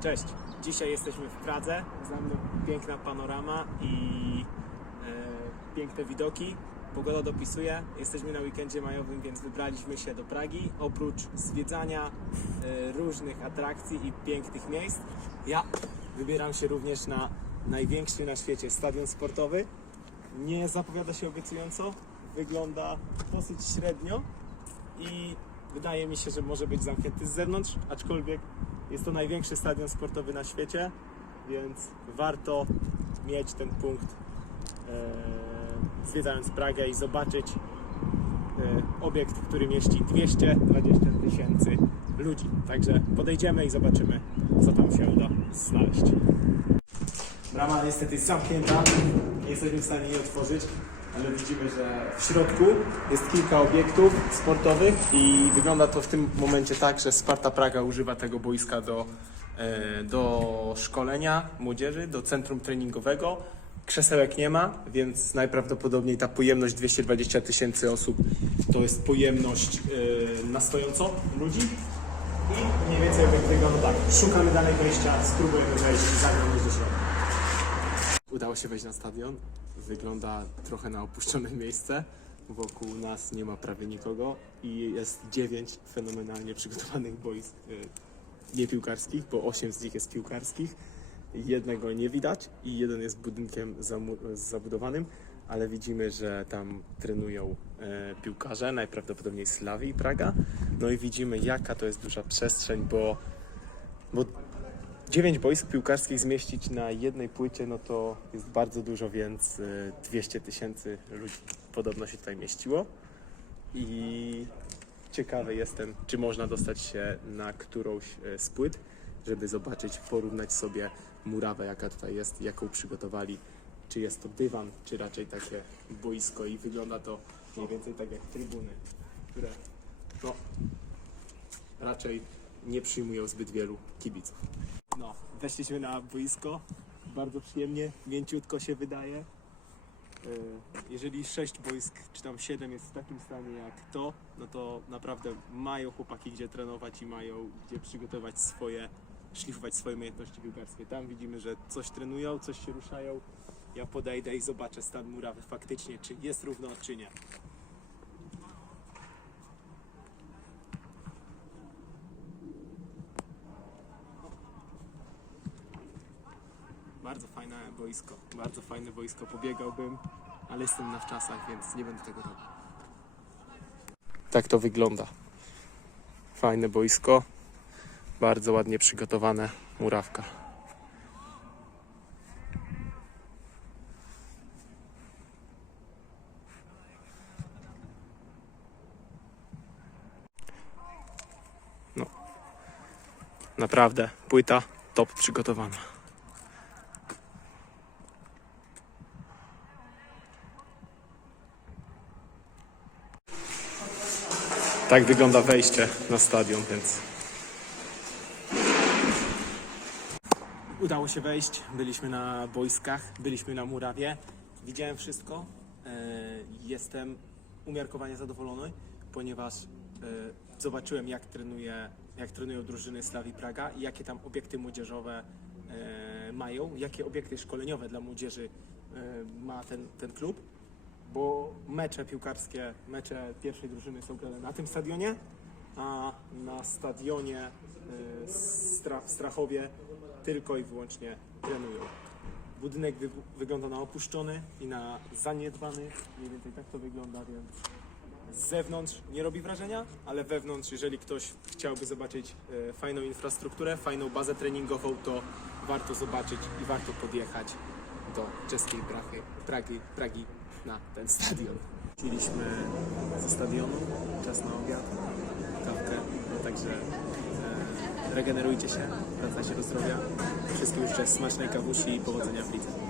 Cześć, dzisiaj jesteśmy w Pradze. Za mną piękna panorama i e, piękne widoki. Pogoda dopisuje. Jesteśmy na weekendzie majowym, więc wybraliśmy się do Pragi. Oprócz zwiedzania e, różnych atrakcji i pięknych miejsc, ja wybieram się również na największy na świecie stadion sportowy. Nie zapowiada się obiecująco, wygląda dosyć średnio i wydaje mi się, że może być zamknięty z zewnątrz, aczkolwiek jest to największy stadion sportowy na świecie, więc warto mieć ten punkt e, zwiedzając Pragę i zobaczyć e, obiekt, który mieści 220 tysięcy ludzi. Także podejdziemy i zobaczymy, co tam się uda znaleźć. Brama niestety jest zamknięta, nie jesteśmy w stanie jej otworzyć, ale widzimy, że w środku jest kilka obiektów sportowych i wygląda to w tym momencie tak, że Sparta Praga używa tego boiska do, e, do szkolenia młodzieży, do centrum treningowego. Krzesełek nie ma, więc najprawdopodobniej ta pojemność 220 tysięcy osób to jest pojemność e, na stojąco ludzi. I mniej więcej obiekt wygląda tak. Szukamy dalej wejścia, spróbujemy wejść i zaglądać do środka. Udało się wejść na stadion. Wygląda trochę na opuszczone miejsce. Wokół nas nie ma prawie nikogo i jest dziewięć fenomenalnie przygotowanych boisk y, niepiłkarskich, bo osiem z nich jest piłkarskich. Jednego nie widać i jeden jest budynkiem zabudowanym, ale widzimy, że tam trenują e, piłkarze, najprawdopodobniej Slawii Praga. No i widzimy, jaka to jest duża przestrzeń, bo, bo 9 boisk piłkarskich zmieścić na jednej płycie, no to jest bardzo dużo, więc y, 200 tysięcy ludzi podobno się tutaj mieściło. I ciekawy jestem, czy można dostać się na którąś y, z płyt, żeby zobaczyć, porównać sobie murawę, jaka tutaj jest, jaką przygotowali. Czy jest to dywan, czy raczej takie boisko i wygląda to mniej więcej tak jak trybuny, które no, raczej nie przyjmują zbyt wielu kibiców. No, weszliśmy na boisko. Bardzo przyjemnie, mięciutko się wydaje. E, Jeżeli sześć boisk, czy tam siedem jest w takim stanie jak to, no to naprawdę mają chłopaki gdzie trenować i mają gdzie przygotować swoje, szlifować swoje umiejętności piłkarskie. Tam widzimy, że coś trenują, coś się ruszają. Ja podejdę i zobaczę stan murawy faktycznie, czy jest równo, czy nie. Bardzo fajne boisko, bardzo fajne boisko. Pobiegałbym, ale jestem na wczasach, więc nie będę tego robił. Tak to wygląda. Fajne boisko, bardzo ładnie przygotowane murawka. No. Naprawdę, płyta top przygotowana. Tak wygląda wejście na stadion, więc. Udało się wejść. Byliśmy na boiskach, byliśmy na murawie. Widziałem wszystko. E, Jestem umiarkowanie zadowolony, ponieważ e, zobaczyłem, jak, trenuje, jak trenują drużyny Slawii Praga i jakie tam obiekty młodzieżowe e, mają, jakie obiekty szkoleniowe dla młodzieży ma ten, ten klub bo mecze piłkarskie, mecze pierwszej drużyny są grane na tym stadionie, a na stadionie y, w Strachowie tylko i wyłącznie trenują. Budynek wy- wygląda na opuszczony i na zaniedbany, mniej więcej tak to wygląda, więc z zewnątrz nie robi wrażenia, ale wewnątrz, jeżeli ktoś chciałby zobaczyć e, fajną infrastrukturę, fajną bazę treningową, to warto zobaczyć i warto podjechać do czeskiej Pragi, Pragi, Pragi na ten stadion. Wróciliśmy ze stadionu, czas na obiad, kawkę, no także e, regenerujcie się, wracajcie do zdrowia. Wszystkim życzę smacznej kawusi i powodzenia w lidze.